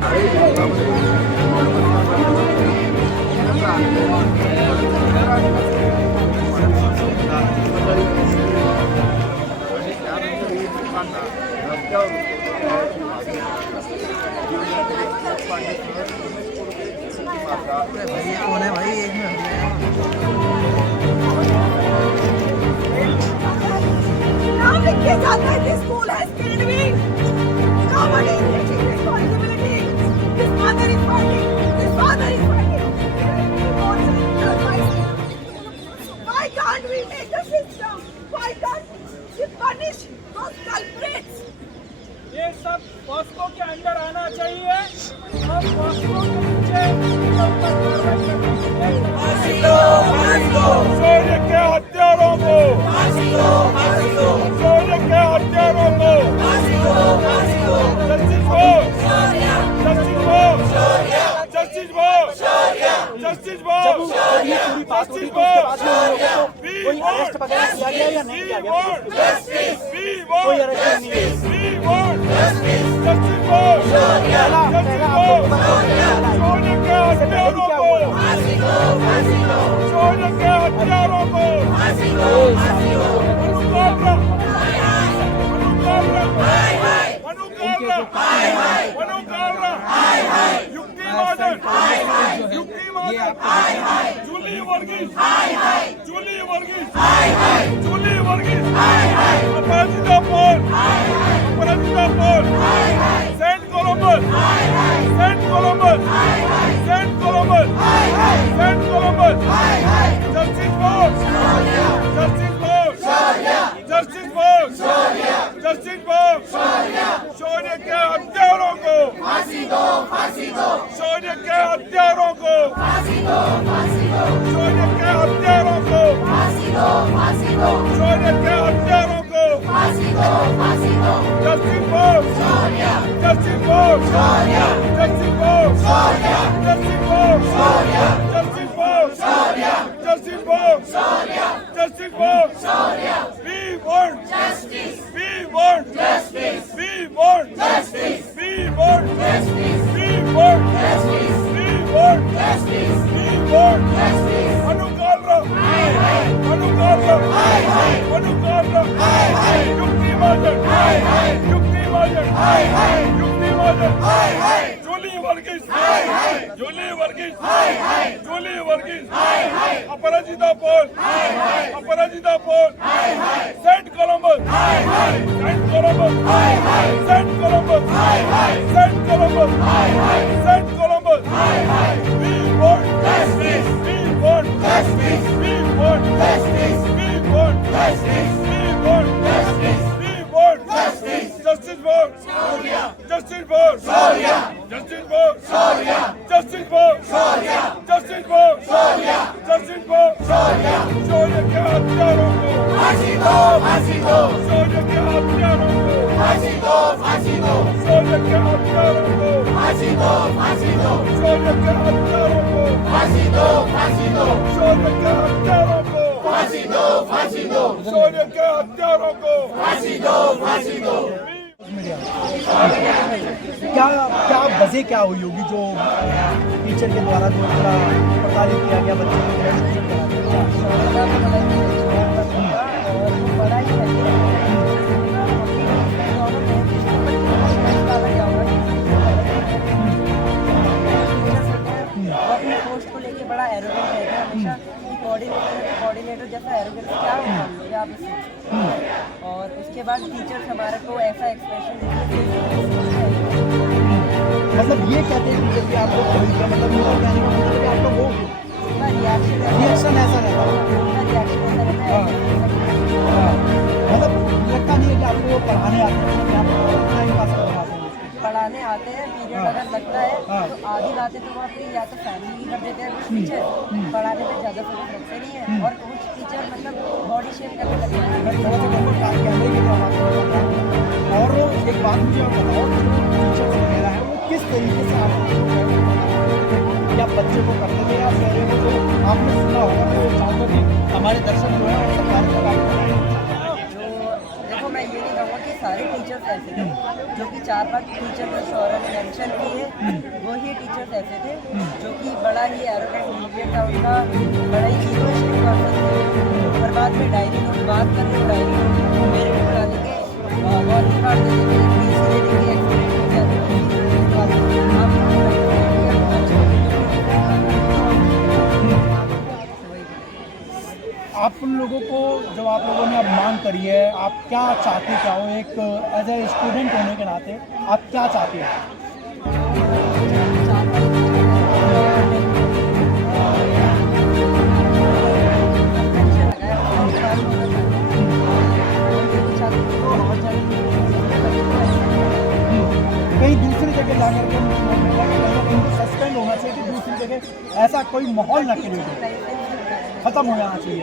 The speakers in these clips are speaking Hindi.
भाई कौन है भाई एक में This school has killed me. Nobody is taking responsibility. This mother is fighting. This father is fighting. Why can't we make a system? Why can't we punish those culprits? ये सब पॉस्को के अंदर आना चाहिए और पॉस्को के नीचे शौर्य के हत्यारों को शौर्य के हत्यारों को justice Bose justice Bose justice Bose justice Bose justice Bose we want justice we want justice we want justice Bose justice Bose Shaurya के हत्यारों को शौर्य के हत्यारों को Julie Varghese Aparajita Paul saint Columbus justice Bose Shaurya के हत्यारों को शौर्य के हत्यारों को शौर्य के हत्यारों को शौर्य के हत्यारों को justice Bose justice Bose justice Bose justice Bose justice Bose justice Bose justice Bose we want justice we want justice we want justice we want justice we want justice we want justice we want justice Anukalra Yukti Majan Julie Varghese Aparajita Paul Saint Columbus we want justice we want justice we want justice we want justice we want justice we want justice justice for justice for justice for justice for justice for justice for शौर्य के हत्यारों को शौर्य के हत्यारों को शौर्य के हत्यारों को शौर्य के हत्यारों को शौर्य के हत्यारों को शौर्य के हत्यारों को क्या वजह क्या हुई होगी जो टीचर के द्वारा जो थोड़ा प्रताड़ित किया गया बच्चे पोस्ट को लेके बड़ा एरोगेंट रहता है हमेशा कोऑर्डिनेटर जैसा एरोगेंट क्या होगा आप इससे और उसके बाद टीचर्स हमारे को ऐसा एक्सप्रेशन मतलब ये कहते हैं कि आप लोग मतलब उनका कहने का मतलब है आप लोग वो रिएक्शन ऐसा रहता है मतलब लगता नहीं है कि आपको पढ़ाने आते हैं टाइम पास करवाते हैं पढ़ाने आते हैं पीरियड अगर लगता है तो आधी बातें तो वो अपनी या तो फैमिली कर देते हैं कुछ टीचर पढ़ाने में ज़्यादा फोकस रखते नहीं है और कुछ टीचर मतलब बॉडी शेप करने लगते हैं और एक बात मुझे और बताओ टीचर वगैरह है वो किस तरीके से आप या बच्चे को करते थे या पहले को जो आपने सुना होगा तो चाहते कि हमारे दर्शक जो है सरकारी देखो मैं ये नहीं कहूँगा कि सारे टीचर्स ऐसे थे जो कि 4-5 टीचर जो सौरभ ने मेंशन किए वो ही टीचर्स ऐसे थे जो कि बड़ा ही एरोगेंट बिहेवियर था उनका, बड़ा ही इगोइस्टिक पर्सन थे। और बाद में डायरी नोट बात करके डायरी नोट मेरे को बुला देंगे, वार्निंग कार्ड दे देंगे, PC दे देंगे, एक्सीडेंट हो गया आप उन लोगों को, जब आप लोगों ने अब मांग करी है, आप क्या चाहते क्या हो? एक एज ए स्टूडेंट होने के नाते आप क्या चाहते हो? कहीं दूसरी जगह जाकर के सस्पेंड होना चाहिए कि दूसरी जगह ऐसा कोई माहौल ना क्रिएट हो, खत्म हो जाना चाहिए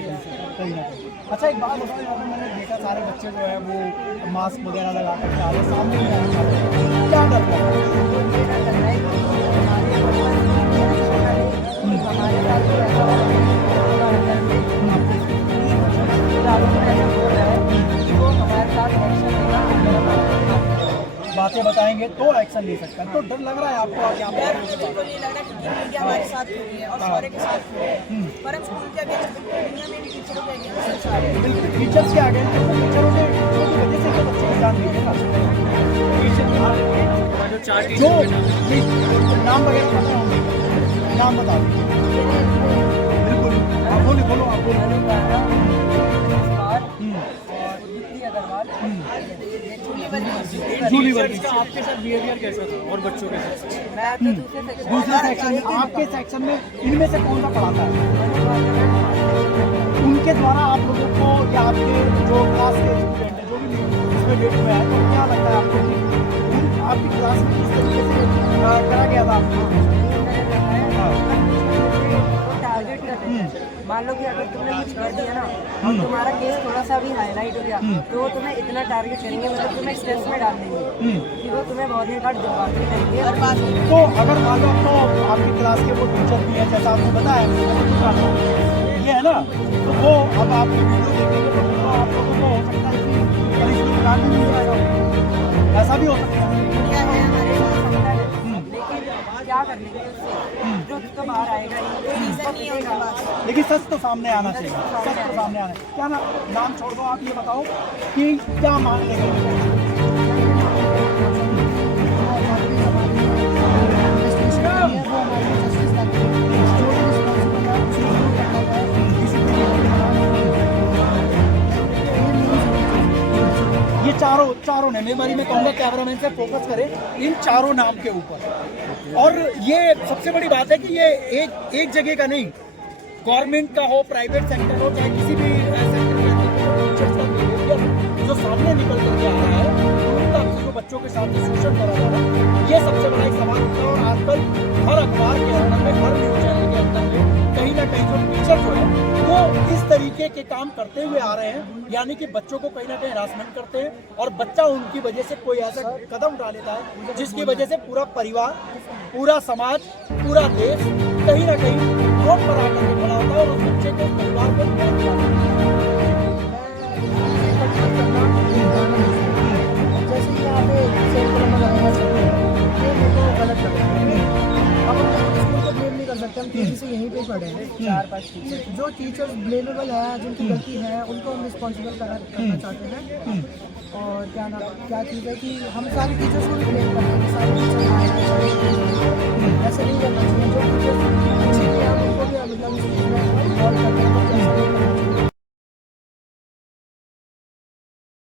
कहीं ना कहीं। अच्छा एक बात बताओ, यहाँ पे मैंने देखा सारे बच्चे जो है वो मास्क वगैरह लगा कर आ रहे, सामने नहीं आना चाहते, क्या डर लग रहा है? हमारे साथ भी ऐसा हो रहा है कि वो हमारे साथ एक्शन लेगा, बातें बताएंगे तो एक्शन ले सकते हैं। तो डर लग रहा है आपको आगे आप यार मुझे बिल्कुल नहीं लग रहा क्योंकि मीडिया हमारे साथ खड़ी है और सारे के साथ खड़ी है, पर हम स्कूल के अगेंस्ट दुनिया में भी टीचरों के अगेंस्ट सारे बिल्कुल टीचर्स के आगे, टीचरों की वजह से तो बच्चे की जान गई है ना। जो नाम वगैरह पता होंगे, नाम बता दीजिए। बिल्कुल आप बोलो बोलो आप बोलो। जूली वर्गीस का आपके साथ बिहेवियर कैसा था और बच्चों के साथ? दूसरे सेक्शन में, आपके सेक्शन में इनमें से कौन सा पढ़ाता है? उनके द्वारा आप लोगों को या आपके जो क्लास के स्टूडेंट हैं जो भी इसमें डेट में है, तो क्या लगता है आपको कि आपकी क्लास में किस तरीके से करा गया था आपको? टारगेट कर रहे हैं। मान लो कि अगर तुमने कुछ कर दिया ना और तुम्हारा केस थोड़ा सा भी हाईलाइट हो गया तो वो तुम्हें इतना टारगेट करेंगे, मतलब तुम्हें स्ट्रेस में डाल देंगे कि वो तुम्हें वार्निंग कार्ड दिलवा के देंगे। और बात तो अगर मान लो तो आपकी क्लास के वो टीचर भी हैं, जैसा आपने बताया ये है ना, तो वो अब आपकी वीडियो देखेंगे तो आप लोगों को हो सकता है कि पनिशमेंट ना भी मिल जाएगा, ऐसा भी हो सकता है। क्या है हमारे पास सकता है, लेकिन क्या कर लेंगे उससे, जो तो बाहर आएगा ही, रीजन नहीं होगा। लेकिन सच तो सामने आना चाहिए, सच तो सामने आना। क्या नाम छोड़ दो, आप ये बताओ कि क्या मांग लेंगे? ये चारों ने, मैं कहूँगा कैमरामैन से फोकस करें इन चारों नाम के ऊपर। और ये सबसे बड़ी बात है कि ये एक जगह का नहीं, गवर्नमेंट का हो, प्राइवेट सेक्टर हो, चाहे किसी भी सेक्टर के अंदर टीचर्स का बिहेवियर जो सामने निकल करके आ रहा है, उनका जो बच्चों के साथ शोषण करा जा रहा है, ये सबसे बड़ा एक सवाल उठता है। और आजकल हर अखबार के अंदर में, हर न्यूज चैनल के अंदर में कहीं ना कहीं जो टीचर जो है वो इस तरीके के काम करते हुए आ रहे हैं, यानी कि बच्चों को कहीं ना कहीं हरासमेंट करते हैं और बच्चा उनकी वजह से कोई ऐसा कदम उठा लेता है जिसकी वजह से पूरा परिवार, पूरा समाज, पूरा देश कहीं ना कहीं रोड पर आकर के खड़ा होता है और उस बच्चे को, परिवार को जैसे यहाँ पे सेंटर में लगाया सकते हैं, ये मेरे को गलत लग रहा है। अब हम स्कूल को ब्लेम नहीं कर सकते, हम किसी से यहीं पे पढ़े हैं। 4-5 टीचर जो टीचर्स ब्लेमेबल है, जिनकी गलती है, उनको हम रिस्पॉन्सिबल करना चाहते हैं। और क्या चीज़ है कि हम सारे टीचर्स को भी ब्लेम करते हैं कि सारे टीचर ऐसे नहीं करना चाहिए। जो टीचर्स अच्छे हैं हम उनको भी मतलब इस चीज़ में इन्वॉल्व करते हैं।